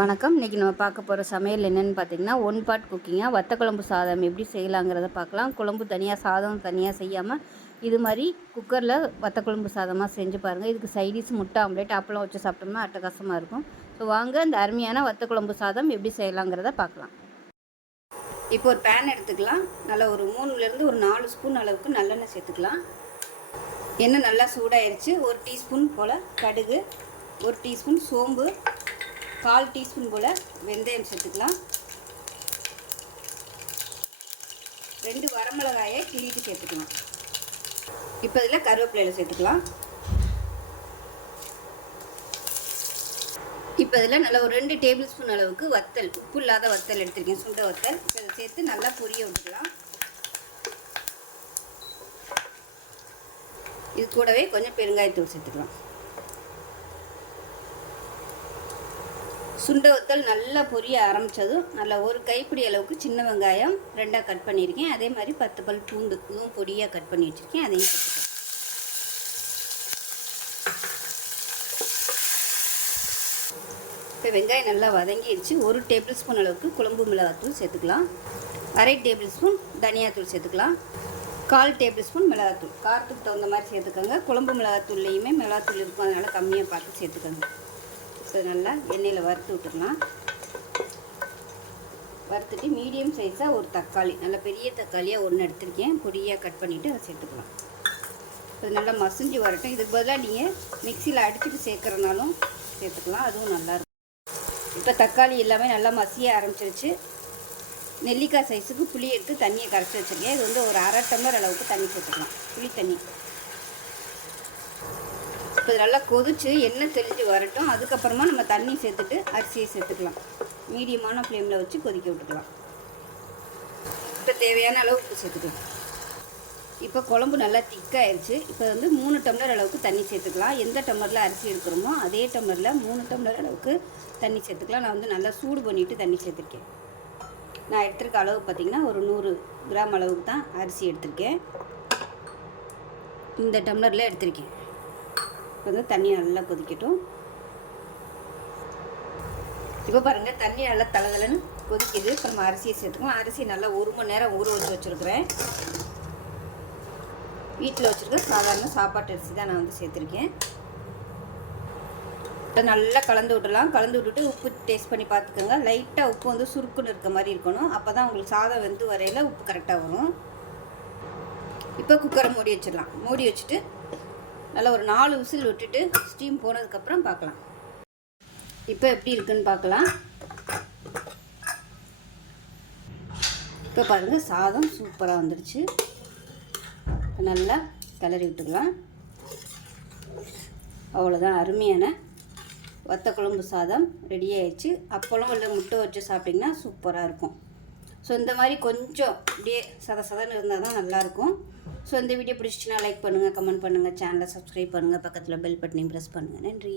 வணக்கம். இன்றைக்கி நம்ம பார்க்க போகிற சமையல் என்னென்னு பார்த்தீங்கன்னா, ஒன் பாட் குக்கிங்காக வத்த குழம்பு சாதம் எப்படி செய்யலாங்கிறத பார்க்கலாம். குழம்பு தனியாக, சாதம் தனியாக செய்யாமல் இது மாதிரி குக்கரில் வத்த குழம்பு சாதமாக செஞ்சு பாருங்கள். இதுக்கு சைடிஷ் முட்டை ஆம்லேட், அப்பளம் வச்சு சாப்பிட்டோம்னா அட்டகாசமாக இருக்கும். ஸோ வாங்க இந்த அருமையான வத்த குழம்பு சாதம் எப்படி செய்யலாங்கிறத பார்க்கலாம். இப்போ ஒரு பேன் எடுத்துக்கலாம். நல்லா ஒரு 3லேருந்து ஒரு 4 ஸ்பூன் அளவுக்கு நல்லெண்ணெய் சேர்த்துக்கலாம். எண்ணெய் நல்லா சூடாயிருச்சு. 1 டீஸ்பூன் போல் கடுகு, 1 டீஸ்பூன் சோம்பு, 1/4 டீஸ்பூன் போல் வெந்தயம் சேர்த்துக்கலாம். 2 வரமிளகாயை கிள்ளிட்டு சேர்த்துக்கலாம். இப்போ இதில் கருவேப்பிலையில் சேர்த்துக்கலாம். இப்போ இதில் நல்லா ஒரு 2 டேபிள் ஸ்பூன் அளவுக்கு வத்தல், உப்பு இல்லாத வத்தல் எடுத்துருக்கேன், சுண்ட வத்தல். இதை சேர்த்து நல்லா பொரிய விட்டுக்கலாம். இது கூடவே கொஞ்சம் பெருங்காயத்தூள் சேர்த்துக்கலாம். சுண்ட வத்தல் நல்லா பொரிய ஆரம்பித்ததும் நல்லா ஒரு கைப்பிடி அளவுக்கு சின்ன வெங்காயம் 2ஆக கட் பண்ணியிருக்கேன். அதே மாதிரி 10 பல் பூண்டு இதுவும் பொடியாக கட் பண்ணி வச்சுருக்கேன், அதையும் சேர்த்துக்கலாம். இப்போ வெங்காயம் நல்லா வதங்கிடுச்சு. 1 டேபிள் ஸ்பூன் அளவுக்கு குழம்பு மிளகாத்தூள் சேர்த்துக்கலாம். 1/2 டேபிள் ஸ்பூன் தனியாத்தூள் சேர்த்துக்கலாம். 1/4 டேபிள் ஸ்பூன் மிளகாத்தூள், காரத்துக்கு தகுந்த மாதிரி சேர்த்துக்கோங்க. குழம்பு மிளகாத்தூள்லேயுமே மிளகாத்தூள் இருக்கும், அதனால் கம்மியாக பார்த்து சேர்த்துக்கோங்க. இப்போ நல்லா எண்ணெயில் வறுத்து விட்டுக்கலாம். வறுத்துட்டு மீடியம் சைஸாக ஒரு தக்காளி, நல்ல பெரிய தக்காளியாக 1 எடுத்திருக்கேன், பொடியாக கட் பண்ணிவிட்டு அதை சேர்த்துக்கலாம். இது நல்லா மசிஞ்சு வரட்டும். இதுக்கு பதிலாக நீங்கள் மிக்சியில் அடிச்சுட்டு சேர்க்குறனாலும் சேர்த்துக்கலாம், அதுவும் நல்லாயிருக்கும். இப்போ தக்காளி எல்லாமே நல்லா மசிய ஆரம்பிச்சிருச்சு. நெல்லிக்காய் சைஸுக்கு புளி எடுத்து தண்ணியை கரைச்சி வச்சுருக்கேன். இது வந்து ஒரு 1/2 டம்ளர் அளவுக்கு தண்ணி சேர்த்துக்கலாம், புளி தண்ணி. இப்போ நல்லா கொதித்து எண்ணெய் தெளிஞ்சு வரட்டும். அதுக்கப்புறமா நம்ம தண்ணி சேர்த்துட்டு அரிசியை சேர்த்துக்கலாம். மீடியமான ஃப்ளேமில் வச்சு கொதிக்க விட்டுக்கலாம். இப்போ தேவையான அளவு உப்பு சேர்த்துக்கலாம். இப்போ குழம்பு நல்லா திக்காயிருச்சு. இப்போ வந்து 3 டம்ளர் அளவுக்கு தண்ணி சேர்த்துக்கலாம். எந்த டம்ளரில் அரிசி எடுக்கிறோமோ அதே டம்ளரில் 3 டம்ளர் அளவுக்கு தண்ணி சேர்த்துக்கலாம். நான் வந்து நல்லா சூடு பண்ணிவிட்டு தண்ணி சேர்த்துருக்கேன். நான் எடுத்துருக்க அளவு பார்த்திங்கன்னா ஒரு 100 கிராம் அளவுக்கு தான் அரிசி எடுத்திருக்கேன். இந்த டம்ளரில் எடுத்திருக்கேன். இப்போ வந்து தண்ணி நல்லா கொதிக்கட்டும். இப்போ பாருங்கள், தண்ணி நல்லா தளதளன்னு கொதிக்குது. இப்போ நம்ம அரிசியை சேர்த்துக்கலாம். அரிசி நல்லா 1 மணி நேரம் ஊற வச்சு வச்சுருக்கிறேன். வீட்டில் வச்சுருக்க சாதாரண சாப்பாட்டு அரிசி தான் நான் வந்து சேர்த்துருக்கேன். இப்போ நல்லா கலந்து விட்டுலாம். கலந்து விட்டுட்டு உப்பு டேஸ்ட் பண்ணி பார்த்துக்கோங்க. லைட்டாக உப்பு வந்து சுருக்குன்னு இருக்க மாதிரி இருக்கணும். அப்போ தான் உங்களுக்கு சாதம் வெந்து வரையில் உப்பு கரெக்டாக வரும். இப்போ குக்கரை மூடி வச்சிடலாம். மூடி வச்சுட்டு நல்லா ஒரு 4 விசில் விட்டுட்டு ஸ்டீம் போனதுக்கப்புறம் பார்க்கலாம். இப்போ எப்படி இருக்குன்னு பார்க்கலாம். இப்போ பாருங்கள், சாதம் சூப்பராக வந்துடுச்சு. நல்லா கிளறி விட்டுக்கலாம். அவ்வளோதான், அருமையான வத்த குழம்பு சாதம் ரெடி ஆயிடுச்சு. அப்பளம் இல்லை முட்டை வச்சு சாப்பிட்டிங்கன்னா சூப்பராக இருக்கும். ஸோ இந்த மாதிரி கொஞ்சம் அப்படியே சதன்னு இருந்தால் தான் நல்லாயிருக்கும். ஸோ இந்த வீடியோ பிடிச்சிச்சின்னா லைக் பண்ணுங்கள், கமெண்ட் பண்ணுங்கள், சேனலை சப்ஸ்கிரைப் பண்ணுங்கள், பக்கத்தில் பெல் பட்டனையும் ப்ரெஸ் பண்ணுங்கள். நன்றி.